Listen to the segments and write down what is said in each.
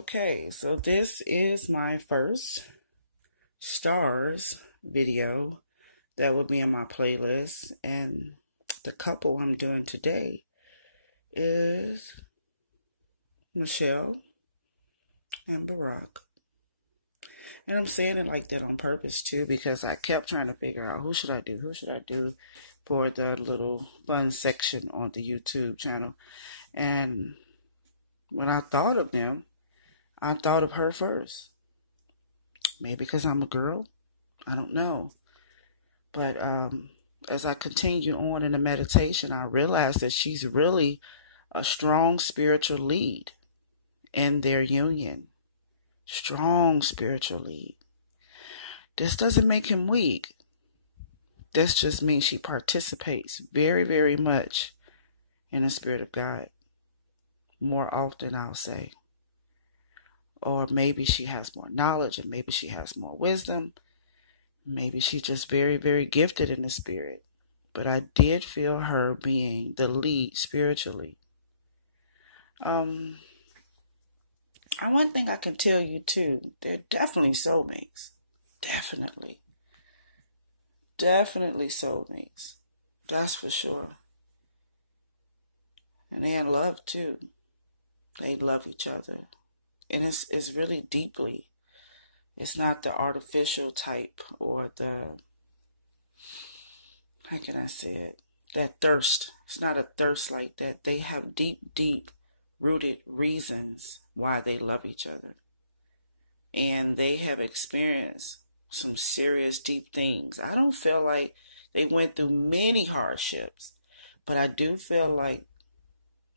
Okay, so this is my first stars video that will be in my playlist, and the couple I'm doing today is Michelle and Barack. And I'm saying it like that on purpose too because I kept trying to figure out who should I do? Who should I do for the little fun section on the YouTube channel? And when I thought of them, I thought of her first. Maybe because I'm a girl. I don't know. But as I continue on in the meditation, I realized that she's really a strong spiritual lead in their union. Strong spiritual lead. This doesn't make him weak. This just means she participates very, very much in the Spirit of God. More often, I'll say. Or maybe she has more knowledge and maybe she has more wisdom. Maybe she's just very, very gifted in the Spirit. But I did feel her being the lead spiritually. One thing I can tell you too, they're definitely soulmates. Definitely. Definitely soulmates. That's for sure. And they're in love too. They love each other. And it's really deeply. It's not the artificial type or how can I say it? That thirst. It's not a thirst like that. They have deep, deep rooted reasons why they love each other. And they have experienced some serious, deep things. I don't feel like they went through many hardships, but I do feel like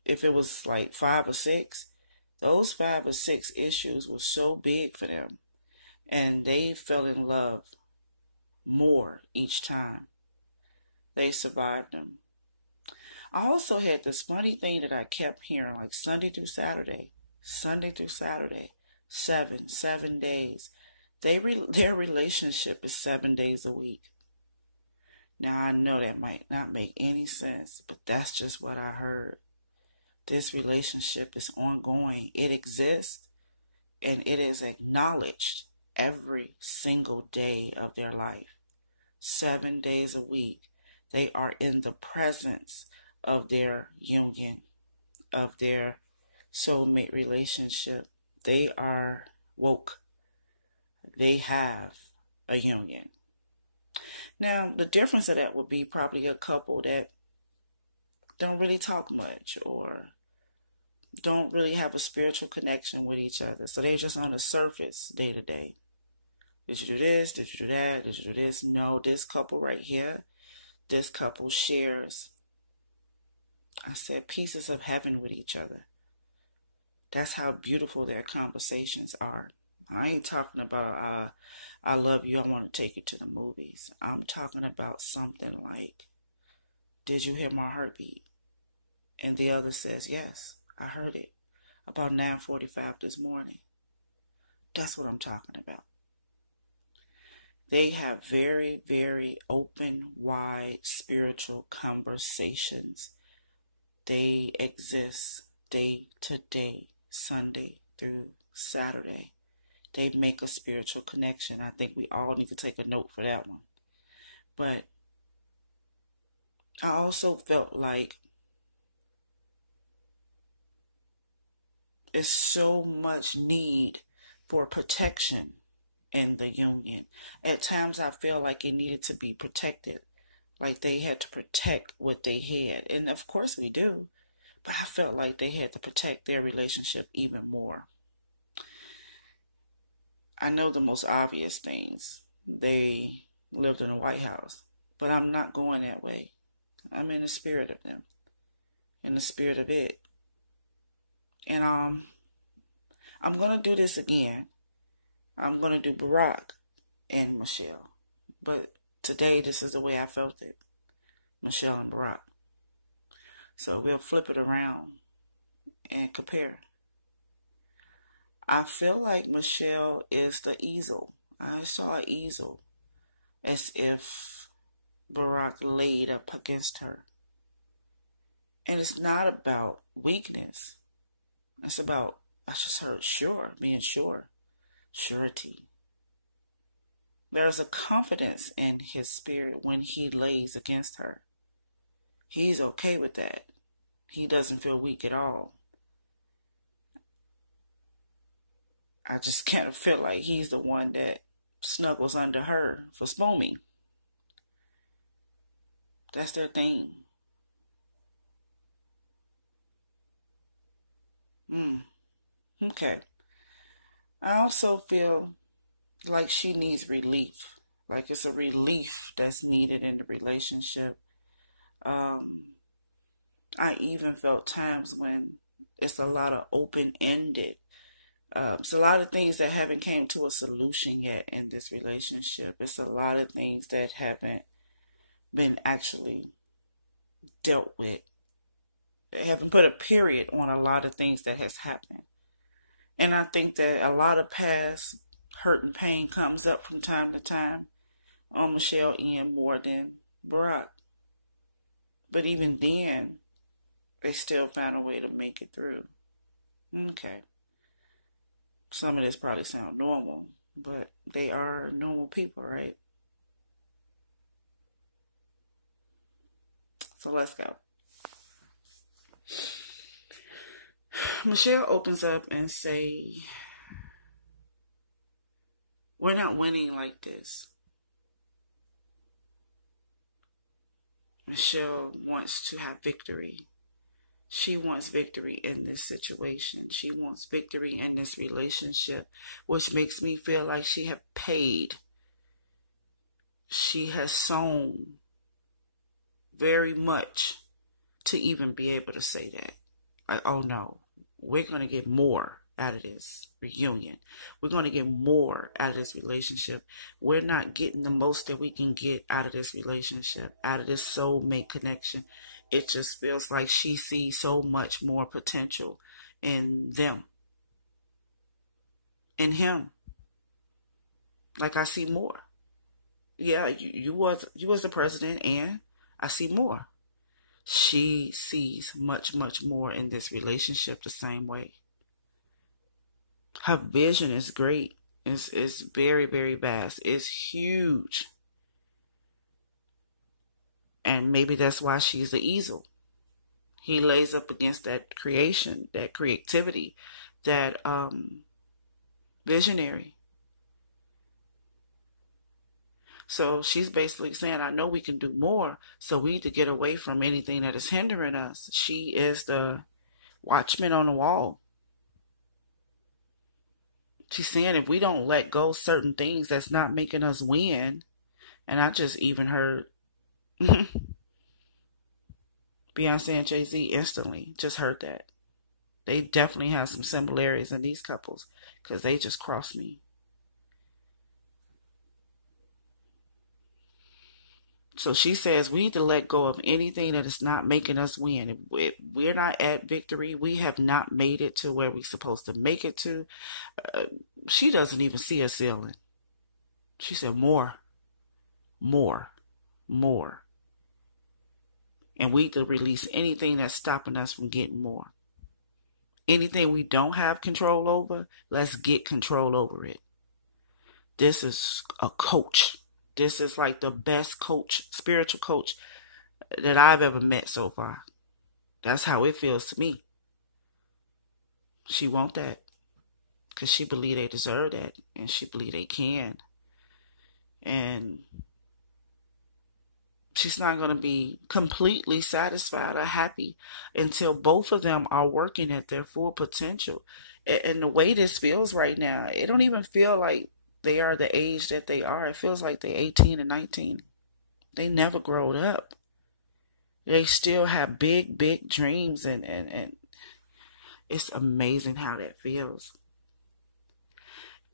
if it was like 5 or 6, those 5 or 6 issues were so big for them, and they fell in love more each time they survived them. I also had this funny thing that I kept hearing, like Sunday through Saturday, 7 days. Their relationship is 7 days a week. Now I know that might not make any sense, but that's just what I heard. This relationship is ongoing. It exists and it is acknowledged every single day of their life. 7 days a week. They are in the presence of their union, of their soulmate relationship. They are woke. They have a union. Now, the difference of that would be probably a couple that don't really talk much or don't really have a spiritual connection with each other. So they're just on the surface day to day. Did you do this? Did you do that? Did you do this? No, this couple right here, this couple shares, I said, pieces of heaven with each other. That's how beautiful their conversations are. I ain't talking about, I love you, I want to take you to the movies. I'm talking about something like, did you hear my heartbeat? And the other says, yes, I heard it. About 9:45 this morning. That's what I'm talking about. They have very, very open, wide spiritual conversations. They exist day to day, Sunday through Saturday. They make a spiritual connection. I think we all need to take a note for that one. But I also felt like there's so much need for protection in the union. At times I feel like it needed to be protected. Like they had to protect what they had. And of course we do. But I felt like they had to protect their relationship even more. I know the most obvious things. They lived in a White House. But I'm not going that way. I'm in the spirit of them. In the spirit of it. And I'm going to do this again. I'm going to do Barack and Michelle. But today, this is the way I felt it. Michelle and Barack. So we'll flip it around and compare. I feel like Michelle is the easel. I saw an easel as if Barack laid up against her. And it's not about weakness. It's about I just heard sure, being sure, surety. There's a confidence in his spirit when he lays against her. He's okay with that. He doesn't feel weak at all. I just kind of feel like he's the one that snuggles under her for spooming. That's their thing. Okay. I also feel like she needs relief. Like it's a relief that's needed in the relationship. Um, I even felt times when it's a lot of open-ended. It's a lot of things that haven't came to a solution yet in this relationship. It's a lot of things that haven't been actually dealt with. They haven't put a period on a lot of things that has happened. And I think that a lot of past hurt and pain comes up from time to time on Michelle Ian more than Barack. But even then, they still found a way to make it through. Okay. Some of this probably sound normal, but they are normal people, right? So let's go. Michelle opens up and say, we're not winning like this. Michelle wants to have victory. She wants victory in this situation. She wants victory in this relationship, which makes me feel like she have paid. She has sown very much to even be able to say that. Like, oh no, we're going to get more out of this reunion. We're going to get more out of this relationship. We're not getting the most that we can get out of this relationship, out of this soulmate connection. It just feels like she sees so much more potential in them, in him. Like I see more. Yeah, you was the president, and I see more. She sees much, much more in this relationship the same way. Her vision is great. It's very, very vast. It's huge. And maybe that's why she's the easel. He lays up against that creation, that creativity, that visionary. So she's basically saying, I know we can do more, so we need to get away from anything that is hindering us. She is the watchman on the wall. She's saying if we don't let go certain things that's not making us win, and I just even heard Beyonce and Jay-Z instantly just heard that. They definitely have some similarities in these couples because they just crossed me. So she says we need to let go of anything that is not making us win. If we're not at victory, we have not made it to where we're supposed to make it to. She doesn't even see a ceiling. She said more, more, more. And we need to release anything that's stopping us from getting more. Anything we don't have control over, let's get control over it. This is a coach. This is like the best coach, spiritual coach that I've ever met so far. That's how it feels to me. She want that because she believe they deserve that, and she believe they can. And she's not going to be completely satisfied or happy until both of them are working at their full potential. And the way this feels right now, it don't even feel like they are the age that they are. It feels like they're 18 and 19. They never growed up. They still have big, big dreams, and it's amazing how that feels.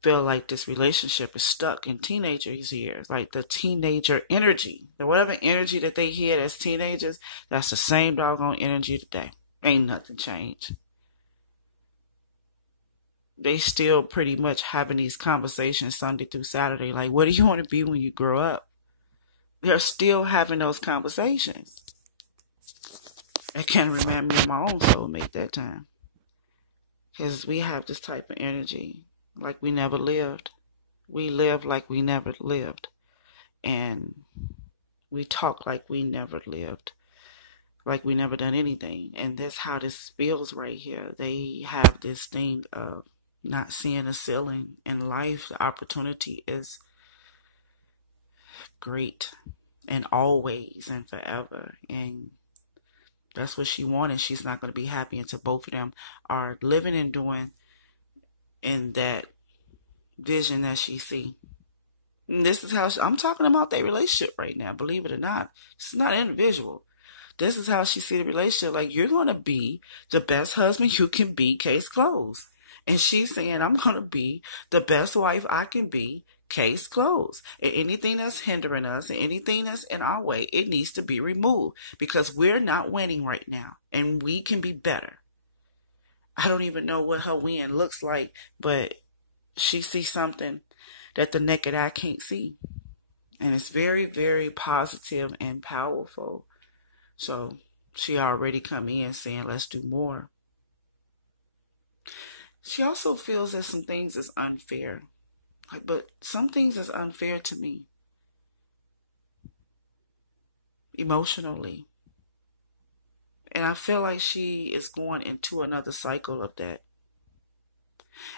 Feel like this relationship is stuck in teenagers' years, like the teenager energy. The whatever energy that they had as teenagers, that's the same doggone energy today. Ain't nothing changed. They still pretty much having these conversations Sunday through Saturday. Like, what do you want to be when you grow up? They're still having those conversations. It can remind me of my own soulmate that time. Because we have this type of energy like we never lived. We live like we never lived. And we talk like we never lived. Like we never done anything. And that's how this feels right here. They have this thing of not seeing a ceiling in life. The opportunity is great and always and forever. And that's what she wanted. She's not going to be happy until both of them are living and doing in that vision that she see. And this is how I'm talking about their relationship right now. Believe it or not, it's not individual. This is how she see the relationship. Like, you're going to be the best husband you can be, case closed. And she's saying, I'm going to be the best wife I can be, case closed. And anything that's hindering us and anything that's in our way, it needs to be removed because we're not winning right now and we can be better. I don't even know what her win looks like, but she sees something that the naked eye can't see. And it's very, very positive and powerful. So she already come in saying, let's do more. She also feels that some things is unfair. But some things is unfair to me. Emotionally. And I feel like she is going into another cycle of that.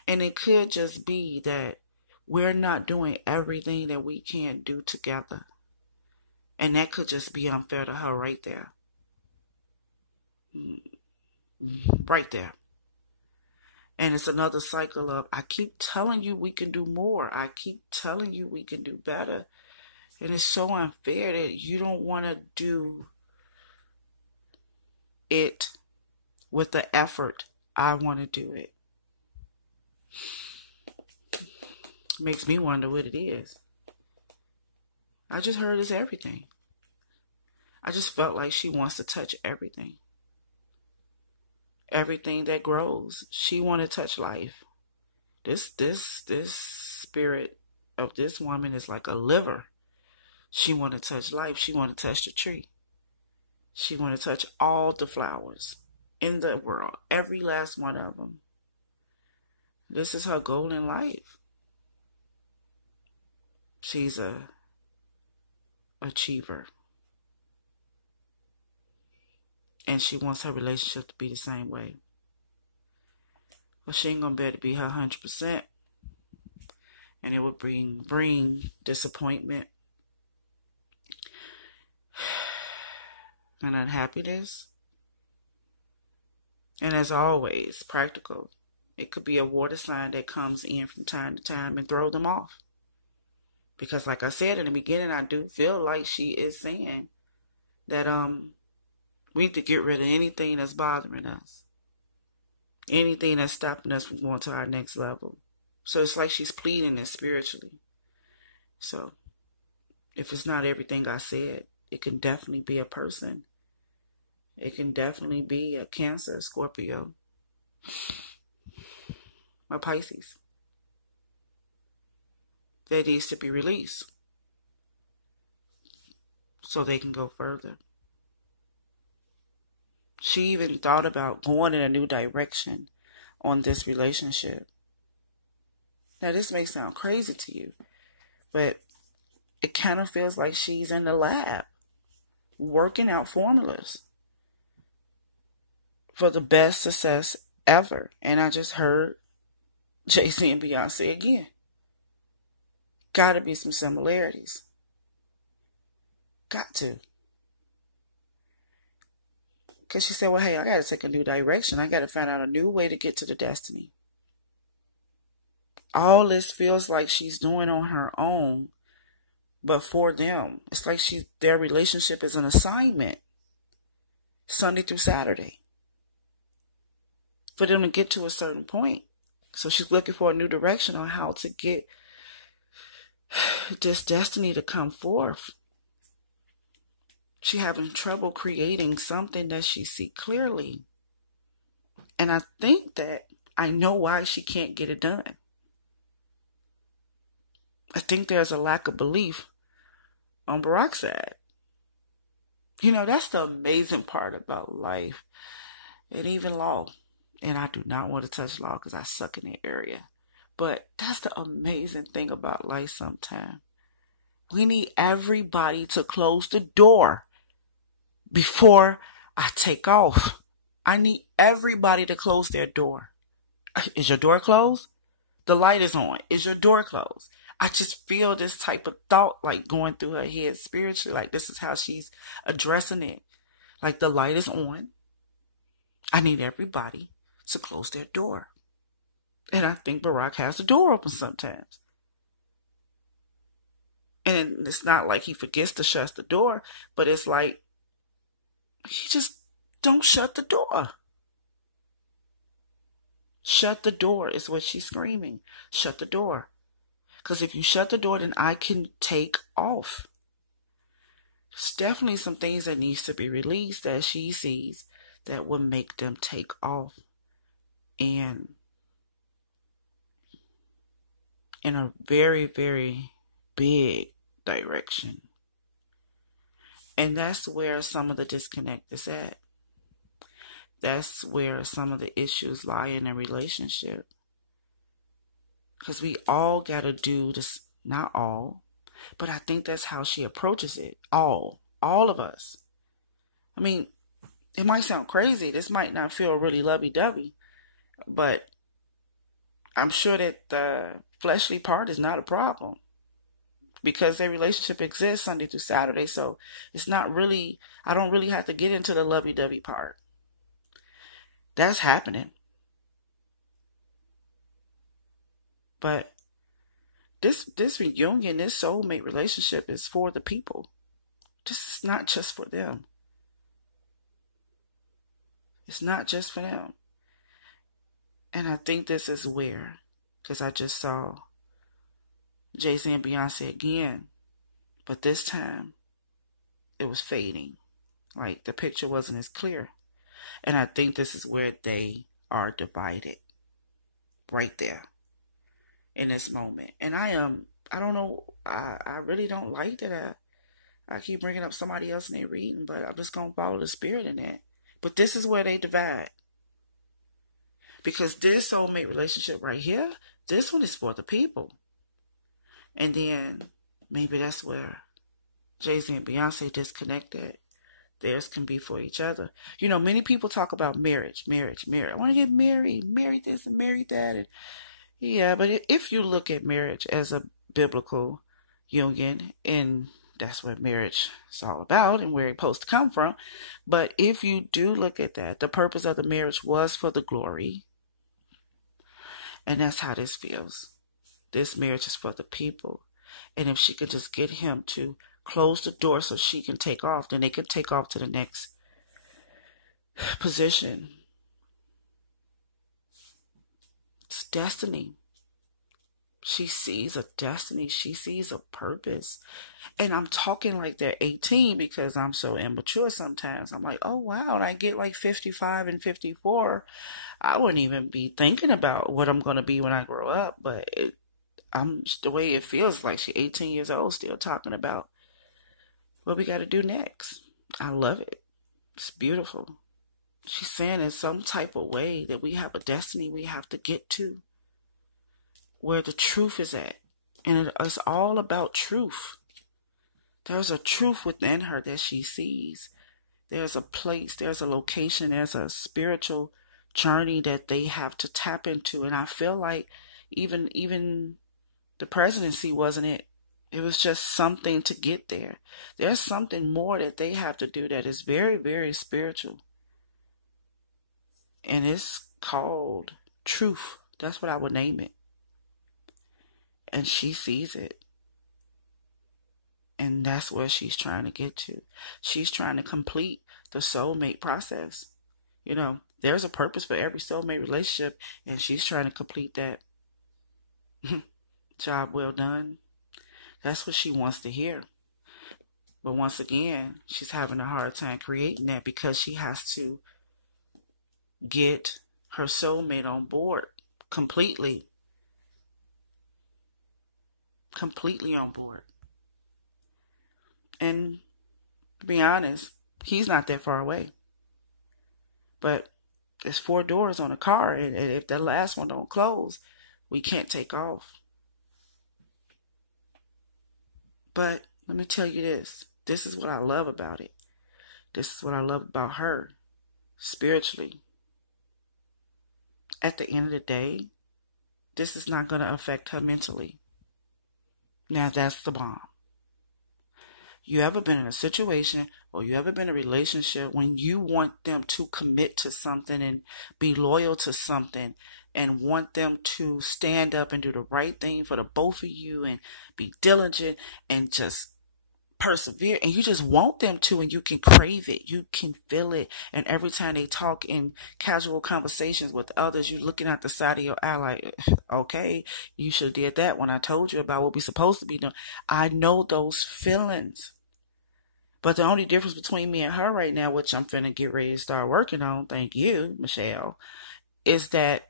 And it could just be that we're not doing everything that we can do together. And that could just be unfair to her right there. Right there. And it's another cycle of, I keep telling you we can do more. I keep telling you we can do better. And it's so unfair that you don't want to do it with the effort I want to do it. Makes me wonder what it is. I just heard it's everything. I just felt like she wants to touch everything. Everything that grows. She want to touch life. This spirit of this woman is like a liver. She want to touch life. She want to touch the tree. She want to touch all the flowers in the world. Every last one of them. This is her goal in life. She's a achiever. And she wants her relationship to be the same way. Well, she ain't going to be able to be her 100%. And it would bring disappointment and unhappiness. And as always, practical. It could be a water sign that comes in from time to time and throw them off. Because like I said in the beginning, I do feel like she is saying that we need to get rid of anything that's bothering us. Anything that's stopping us from going to our next level. So it's like she's pleading it spiritually. So if it's not everything I said, it can definitely be a person. It can definitely be a Cancer, Scorpio, or Pisces. That needs to be released so they can go further. She even thought about going in a new direction on this relationship. Now, this may sound crazy to you, but it kind of feels like she's in the lab working out formulas for the best success ever. And I just heard Jay-Z and Beyonce again. Gotta be some similarities. Got to. Because she said, well, hey, I got to take a new direction. I got to find out a new way to get to the destiny. All this feels like she's doing on her own, but for them. It's like their relationship is an assignment. Sunday through Saturday. For them to get to a certain point. So she's looking for a new direction on how to get this destiny to come forth. She's having trouble creating something that she sees clearly. And I think that I know why she can't get it done. I think there's a lack of belief on Barack's side. You know, that's the amazing part about life and even law. And I do not want to touch law because I suck in that area. But that's the amazing thing about life sometimes. We need everybody to close the door before I take off. I need everybody to close their door. Is your door closed? The light is on. Is your door closed? I just feel this type of thought like going through her head spiritually. Like this is how she's addressing it. Like the light is on. I need everybody to close their door. And I think Barack has the door open sometimes. And it's not like he forgets to shut the door, but it's like he just don't shut the door. Shut the door is what she's screaming. Shut the door. Because if you shut the door, then I can take off. There's definitely some things that needs to be released that she sees that will make them take off. And in a very, very big direction. And that's where some of the disconnect is at. That's where some of the issues lie in a relationship. Because we all got to do this, not all, but I think that's how she approaches it. All of us. I mean, it might sound crazy. This might not feel really lovey-dovey, but I'm sure that the fleshly part is not a problem because their relationship exists Sunday through Saturday. So it's not really, I don't really have to get into the lovey-dovey part. That's happening. But this reunion, this soulmate relationship is for the people. This is not just for them. It's not just for them. And I think this is where, because I just saw Jay-Z and Beyonce again, but this time it was fading. Like the picture wasn't as clear. And I think this is where they are divided. Right there. In this moment. And I don't know, I really don't like that I keep bringing up somebody else in their reading, but I'm just going to follow the spirit in that. But this is where they divide. Because this soulmate relationship right here, this one is for the people. And then maybe that's where Jay-Z and Beyonce disconnected. Theirs can be for each other. You know, many people talk about marriage. I want to get married this and married that. And yeah, but if you look at marriage as a biblical union, and that's what marriage is all about and where it's supposed to come from, but if you do look at that, the purpose of the marriage was for the glory. And that's how this feels. This marriage is for the people. And if she could just get him to close the door so she can take off, then they could take off to the next position. It's destiny. She sees a destiny. She sees a purpose. And I'm talking like they're 18 because I'm so immature sometimes. I'm like, oh wow, and I get like 55 and 54. I wouldn't even be thinking about what I'm going to be when I grow up. But the way it feels like she's 18 years old still talking about what we got to do next. I love it. It's beautiful. She's saying in some type of way that we have a destiny we have to get to. Where the truth is at. And it's all about truth. There's a truth within her that she sees. There's a place, there's a location, there's a spiritual journey that they have to tap into. And I feel like even the presidency wasn't it. It was just something to get there. There's something more that they have to do that is very, very spiritual. And it's called truth. That's what I would name it. And she sees it. And that's where she's trying to get to. She's trying to complete the soulmate process. You know, there's a purpose for every soulmate relationship, and she's trying to complete that. Job well done. That's what she wants to hear. But once again, she's having a hard time creating that because she has to get her soulmate on board completely on board. And to be honest, he's not that far away. But There's 4 doors on a car, and if the last one don't close, we can't take off. But let me tell you this. This is what I love about it. This is what I love about her spiritually. At the end of the day, this is not going to affect her mentally. Now that's the bomb. You ever been in a situation or you ever been in a relationship when you want them to commit to something and be loyal to something and want them to stand up and do the right thing for the both of you and be diligent and just persevere, and you just want them to, and you can crave it, you can feel it, and every time they talk in casual conversations with others, you're looking at the side of your eye like, okay, you should have did that when I told you about what we're supposed to be doing. I know those feelings, but the only difference between me and her right now, which I'm finna get ready to start working on, thank you, Michelle, is that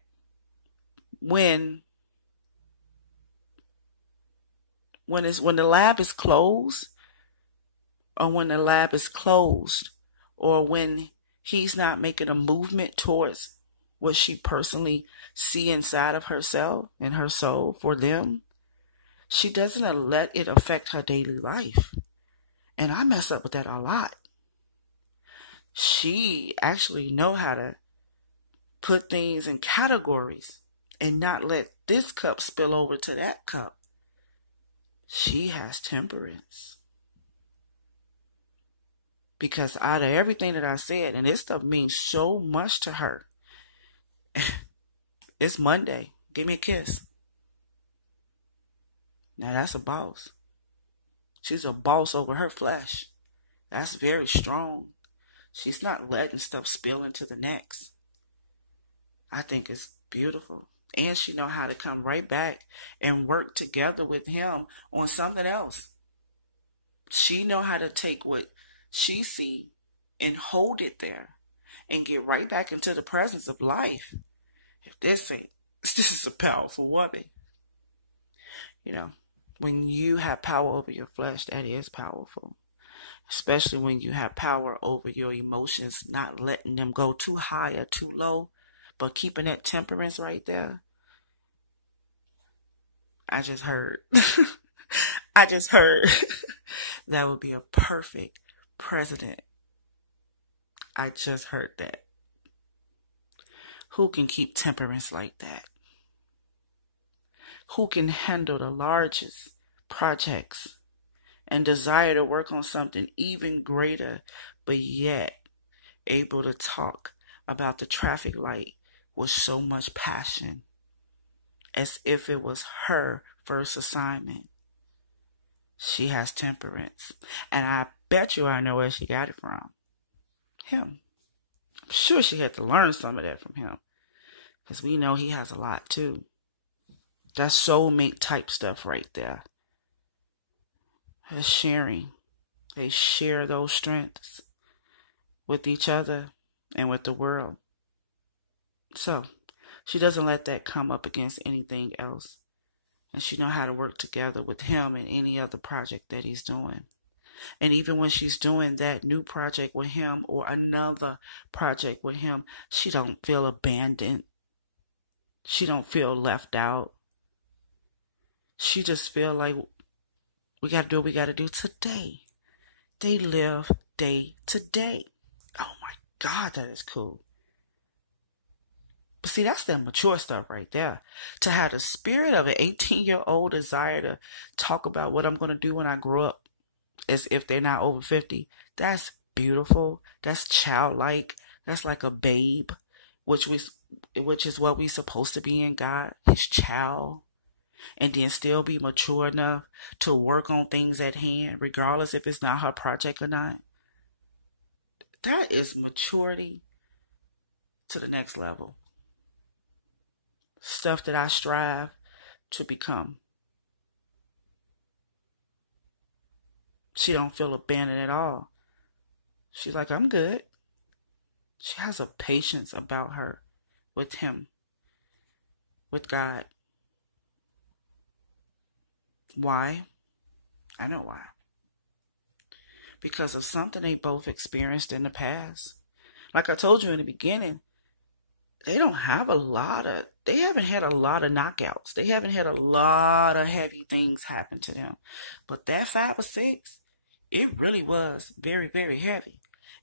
when the lab is closed, or when the lab is closed, or when he's not making a movement towards what she personally see inside of herself and her soul for them, she doesn't let it affect her daily life. And I mess up with that a lot. She actually know how to put things in categories and not let this cup spill over to that cup. She has temperance. Because out of everything that I said, and this stuff means so much to her. It's Monday. Give me a kiss. Now that's a boss. She's a boss over her flesh. That's very strong. She's not letting stuff spill into the next. I think it's beautiful. And she know how to come right back and work together with him on something else. She know how to take what she see and hold it there and get right back into the presence of life. If this is a powerful woman. You know, when you have power over your flesh, that is powerful. Especially when you have power over your emotions, not letting them go too high or too low, but keeping that temperance right there. I just heard. I just heard that would be a perfect president. I just heard that. Who can keep temperance like that? Who can handle the largest projects and desire to work on something even greater, but yet able to talk about the traffic light with so much passion, as if it was her first assignment? She has temperance. And I bet you I know where she got it from. Him. I'm sure she had to learn some of that from him. Because we know he has a lot too. That's soulmate type stuff right there. That's sharing. They share those strengths with each other and with the world. So, she doesn't let that come up against anything else. And she know how to work together with him in any other project that he's doing. And even when she's doing that new project with him or another project with him, she don't feel abandoned. She don't feel left out. She just feel like we got to do what we got to do today. They live day to day. Oh my God, that is cool. But see, that's the mature stuff right there. To have the spirit of an 18-year-old desire to talk about what I'm going to do when I grow up, as if they're not over 50. That's beautiful. That's childlike. That's like a babe, which is what we're supposed to be in God, his child. And then still be mature enough to work on things at hand, regardless if it's not her project or not. That is maturity to the next level. Stuff that I strive to become. She don't feel abandoned at all. She's like, I'm good. She has a patience about her with him, with God. Why? I know why. Because of something they both experienced in the past. Like I told you in the beginning, they don't have they haven't had a lot of knockouts. They haven't had a lot of heavy things happen to them. But that 5 or 6, it really was very, very heavy.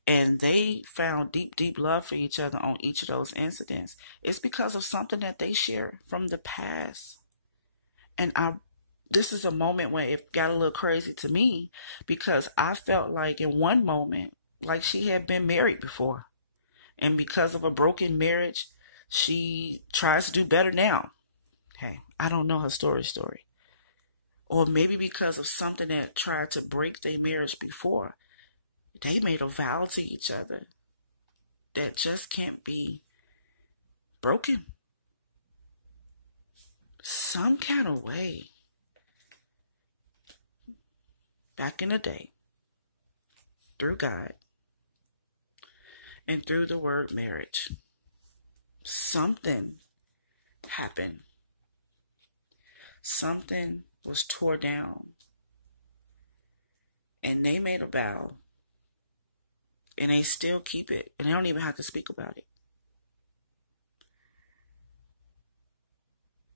And they found deep, deep love for each other on each of those incidents. It's because of something that they share from the past. And this is a moment when it got a little crazy to me because I felt like in one moment, like she had been married before. And because of a broken marriage, she tries to do better now. Hey, I don't know her story. Or maybe because of something that tried to break their marriage before, they made a vow to each other that just can't be broken. Some kind of way, back in the day, through God and through the word marriage, something happened. Something was tore down. And they made a vow. And they still keep it. And they don't even have to speak about it.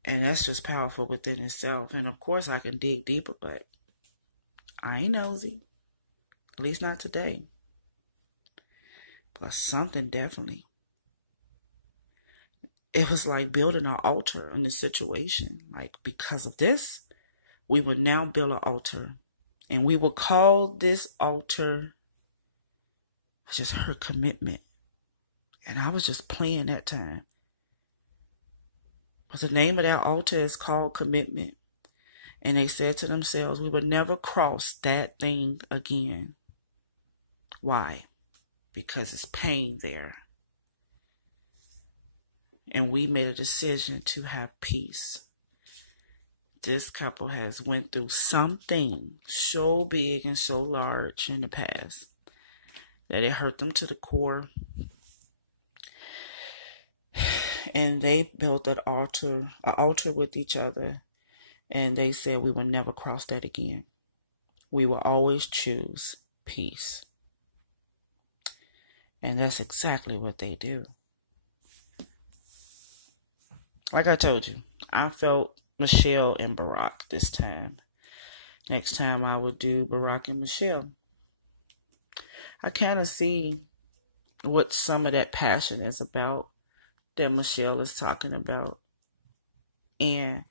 And that's just powerful within itself. And of course I can dig deeper, but I ain't nosy. At least not today. But something definitely. It was like building an altar in the situation. Like, because of this, we would now build an altar. And we would call this altar just her commitment. And I was just playing that time. But the name of that altar is called commitment. And they said to themselves, we would never cross that thing again. Why? Because it's pain there. And we made a decision to have peace. This couple has went through something so big and so large in the past that it hurt them to the core. And they built an altar with each other. And they said we will never cross that again. We will always choose peace. And that's exactly what they do. Like I told you, I felt Michelle and Barack this time. Next time I would do Barack and Michelle. I kind of see what some of that passion is about that Michelle is talking about. And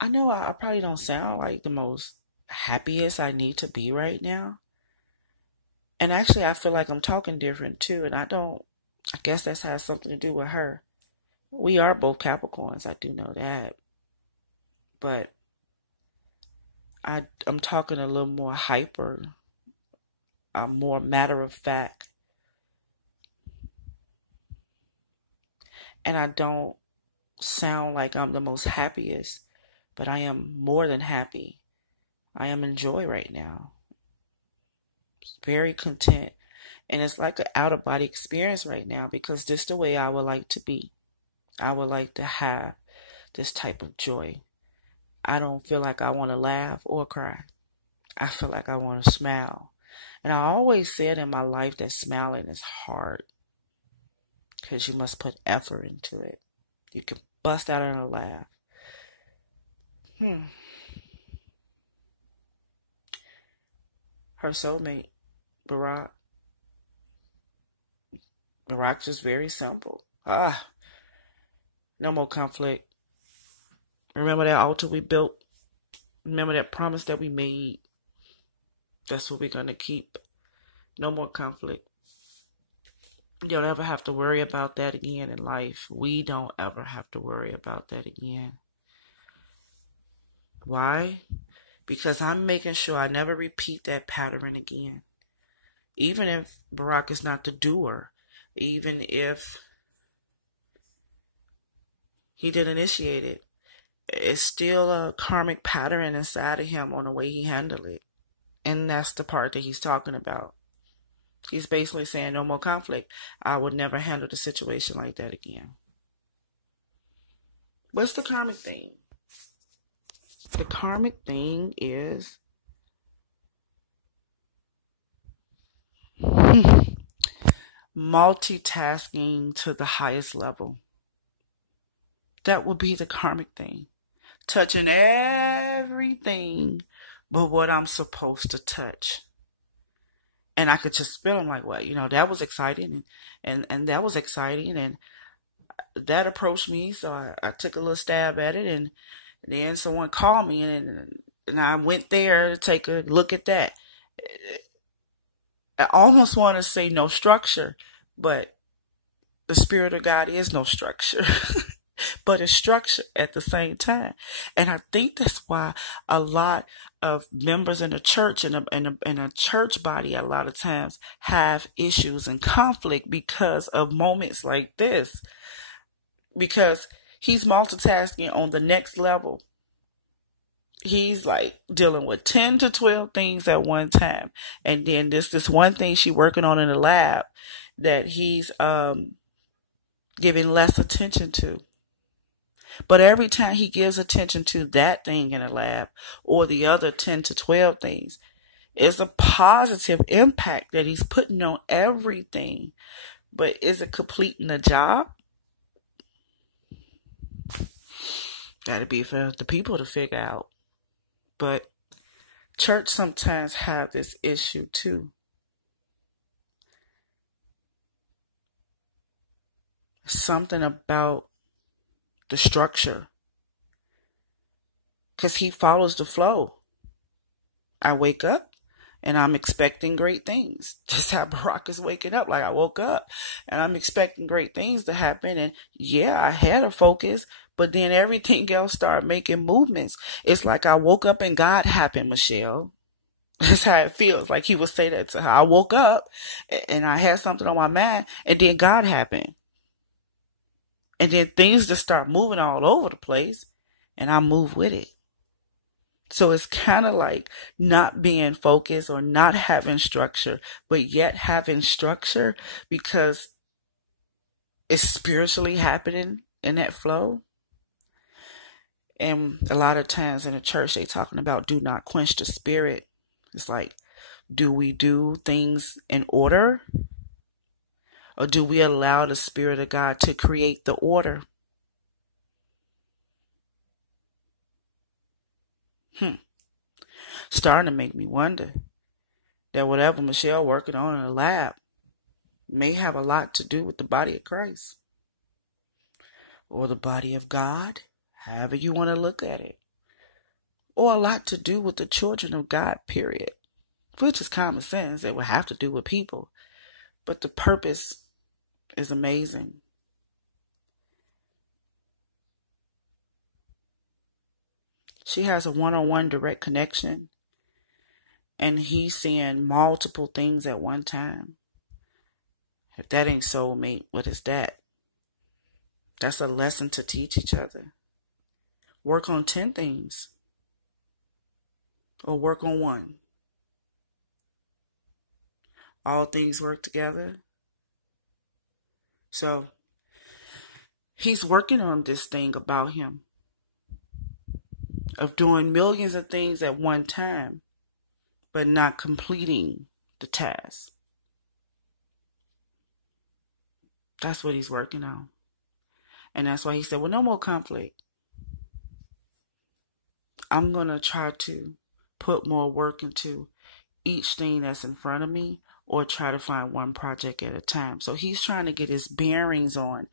I know I probably don't sound like the most happiest I need to be right now. And actually I feel like I'm talking different too. And I guess that has something to do with her. We are both Capricorns, I do know that. But I'm talking a little more hyper, more matter of fact. And I don't sound like I'm the most happiest, but I am more than happy. I am in joy right now. Very content. And it's like an out-of-body experience right now because this is the way I would like to be. I would like to have this type of joy. I don't feel like I want to laugh or cry. I feel like I want to smile. And I always said in my life that smiling is hard because you must put effort into it. You can bust out in a laugh. Her soulmate, Barack. Barack just very simple. No more conflict. Remember that altar we built? Remember that promise that we made? That's what we're going to keep. No more conflict. You don't ever have to worry about that again in life. We don't ever have to worry about that again. Why? Because I'm making sure I never repeat that pattern again. Even if Barack is not the doer, even if he didn't initiate it, it's still a karmic pattern inside of him on the way he handled it. And that's the part that he's talking about. He's basically saying no more conflict. I would never handle the situation like that again. What's the karmic thing? The karmic thing is multitasking to the highest level. That would be the karmic thing. Touching everything but what I'm supposed to touch. And I could just feel, I'm like, well, that was exciting, and that was exciting, and that approached me, so I took a little stab at it, and then someone called me, and I went there to take a look at that. I almost want to say no structure, but the Spirit of God is no structure. But it's structure at the same time. And I think that's why a lot of members in the church and a church body a lot of times have issues and conflict because of moments like this. Because he's multitasking on the next level. He's like dealing with 10 to 12 things at one time. And then this one thing she's working on in the lab that he's giving less attention to. But every time he gives attention to that thing in the lab or the other 10 to 12 things, it's a positive impact that he's putting on everything. But is it completing the job? That'd be for the people to figure out. But church sometimes have this issue too. Something about the structure. Because he follows the flow. I wake up and I'm expecting great things. Just how Barack is waking up. Like I woke up and I'm expecting great things to happen. And yeah, I had a focus, but then everything else started making movements. It's like I woke up and God happened, Michelle. That's how it feels. Like he would say that to her. I woke up and I had something on my mind and then God happened. And then things just start moving all over the place and I move with it. So it's kind of like not being focused or not having structure, but yet having structure because it's spiritually happening in that flow. And a lot of times in the church, they talking about do not quench the spirit. It's like, do we do things in order? Or do we allow the Spirit of God to create the order? Starting to make me wonder that whatever Michelle working on in the lab may have a lot to do with the body of Christ. Or the body of God, however you want to look at it. Or a lot to do with the children of God, period. Which is common sense. It would have to do with people. But the purpose is amazing. She has a one-on-one direct connection. And he's seeing multiple things at one time. If that ain't soulmate, what is that? That's a lesson to teach each other. Work on 10 things. Or work on one. All things work together. So, he's working on this thing about him. Of doing millions of things at one time. But not completing the task. That's what he's working on. And that's why he said, well, no more conflict. I'm going to try to put more work into each thing that's in front of me or try to find one project at a time. So he's trying to get his bearings on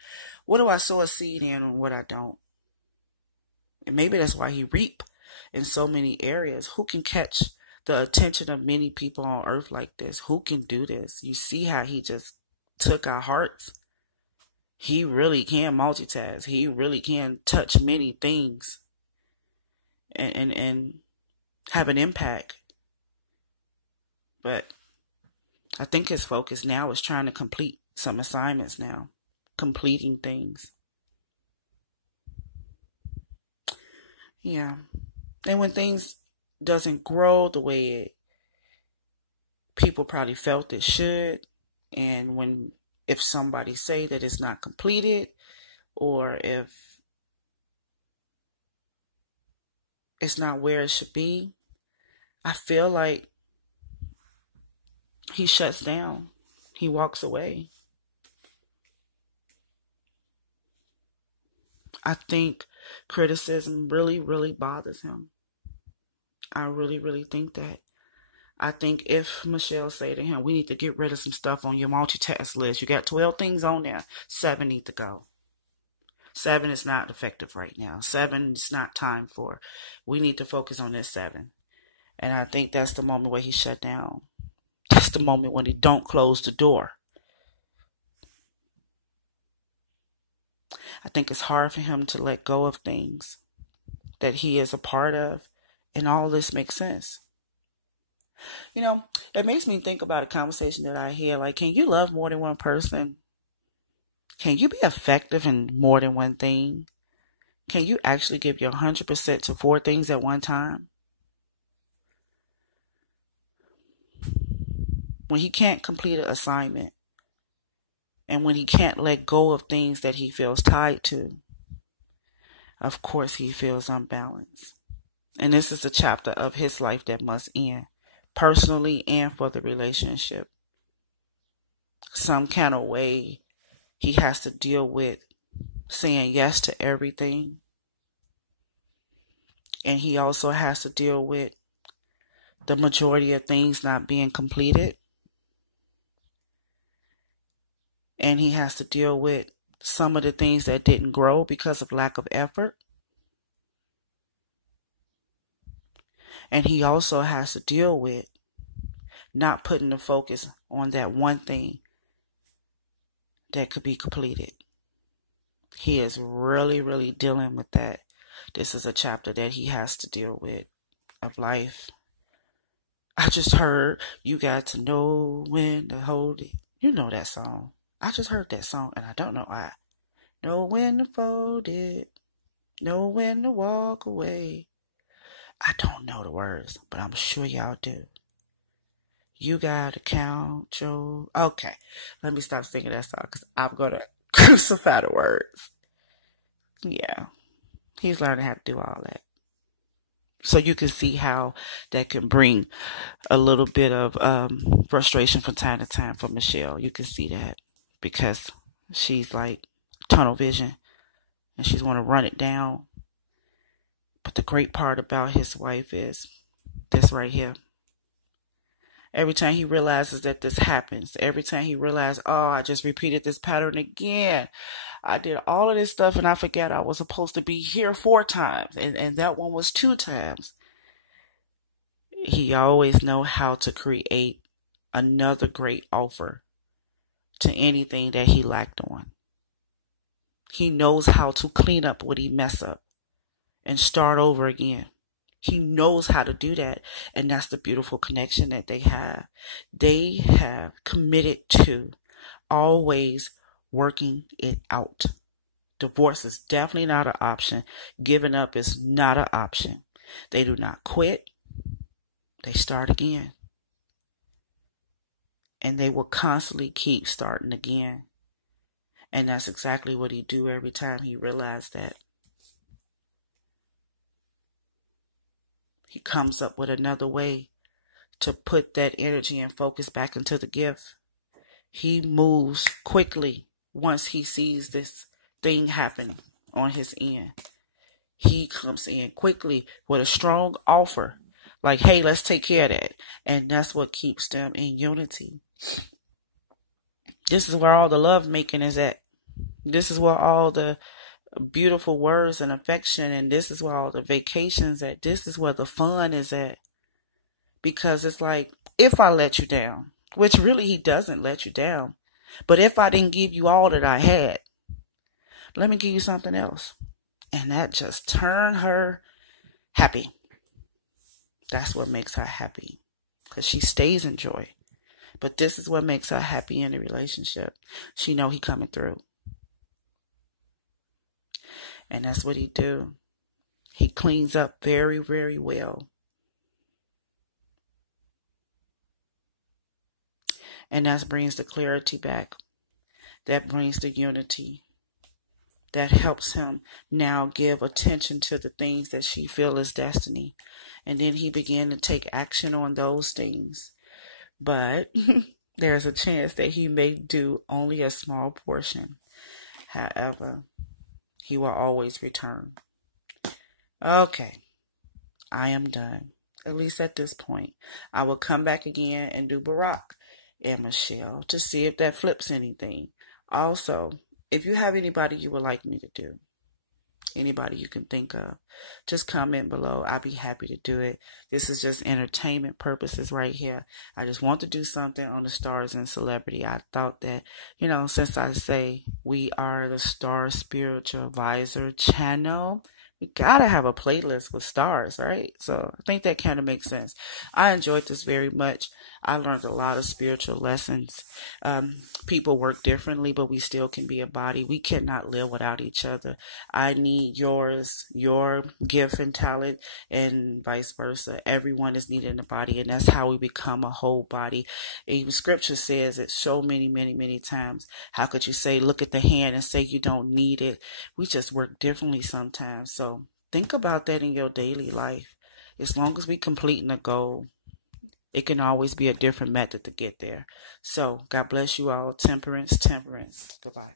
what do I sow a seed in and what I don't. And maybe that's why he reap in so many areas. Who can catch the attention of many people on earth like this? Who can do this? You see how he just took our hearts. He really can multitask. He really can touch many things and have an impact. But I think his focus now is trying to complete some assignments now. Completing things. Yeah. And when things doesn't grow the way people probably felt it should, and if somebody say that it's not completed, or if it's not where it should be, I feel like he shuts down. He walks away. I think criticism really, really bothers him. I really, really think that. I think if Michelle say to him, we need to get rid of some stuff on your multitask list. You got 12 things on there. 7 need to go. 7 is not effective right now. 7 is not time for. We need to focus on this 7. And I think that's the moment where he shut down. That's the moment when he don't close the door. I think it's hard for him to let go of things that he is a part of. And all this makes sense. You know, it makes me think about a conversation that I hear. Like, can you love more than one person? Can you be effective in more than one thing? Can you actually give your 100% to 4 things at one time? When he can't complete an assignment and when he can't let go of things that he feels tied to, of course he feels unbalanced. And this is a chapter of his life that must end, personally and for the relationship. Some kind of way he has to deal with saying yes to everything. And he also has to deal with the majority of things not being completed. And he has to deal with some of the things that didn't grow because of lack of effort. And he also has to deal with not putting the focus on that one thing that could be completed. He is really, really dealing with that. This is a chapter that he has to deal with of life. I just heard you got to know when to hold it. You know that song. I just heard that song and I don't know why. Know when to fold it. Know when to walk away. I don't know the words, but I'm sure y'all do. You gotta count your... Okay, let me stop singing that song because I'm gonna crucify the words. Yeah, he's learning how to do all that. So you can see how that can bring a little bit of frustration from time to time for Michelle. You can see that because she's like tunnel vision and she's want to run it down. But the great part about his wife is this right here. Every time he realizes that this happens, every time he realizes, oh, I just repeated this pattern again. I did all of this stuff and I forget I was supposed to be here 4 times and that one was 2 times. He always knows how to create another great offer to anything that he lacked on. He knows how to clean up what he messed up and start over again. He knows how to do that. And that's the beautiful connection that they have. They have committed to always working it out. Divorce is definitely not an option. Giving up is not an option. They do not quit. They start again. And they will constantly keep starting again. And that's exactly what he do every time he realized that. He comes up with another way to put that energy and focus back into the gift. He moves quickly once he sees this thing happen on his end. He comes in quickly with a strong offer. Like, hey, let's take care of that. And that's what keeps them in unity. This is where all the love making is at. This is where all the beautiful words and affection, and this is where all the vacations at. This is where the fun is at. Because it's like, if I let you down, which really he doesn't let you down, but if I didn't give you all that I had, let me give you something else. And that just turned her happy. That's what makes her happy. Because she stays in joy. But this is what makes her happy in the relationship. She know he coming through. And that's what he do. He cleans up very, very well. And that brings the clarity back. That brings the unity. That helps him now give attention to the things that she feels is destiny. And then he began to take action on those things. But there's a chance that he may do only a small portion. However, He will always return. Okay, I am done. At least at this point. I will come back again and do Barack and Michelle to see if that flips anything. Also, if you have anybody you would like me to do, anybody you can think of, just comment below. I'll be happy to do it. This is just entertainment purposes right here. I just want to do something on the stars and celebrity. I thought that, since I say we are the Star Spiritual Advisor channel, we gotta have a playlist with stars, right? So I think that kind of makes sense. I enjoyed this very much. I learned a lot of spiritual lessons. People work differently, but we still can be a body. We cannot live without each other. I need yours, your gift and talent, and vice versa. Everyone is needed in the body, and that's how we become a whole body. Even scripture says it so many, many, many times. How could you say, look at the hand and say you don't need it? We just work differently sometimes. So think about that in your daily life. As long as we completing a goal, it can always be a different method to get there. So God bless you all. Temperance, temperance. Goodbye.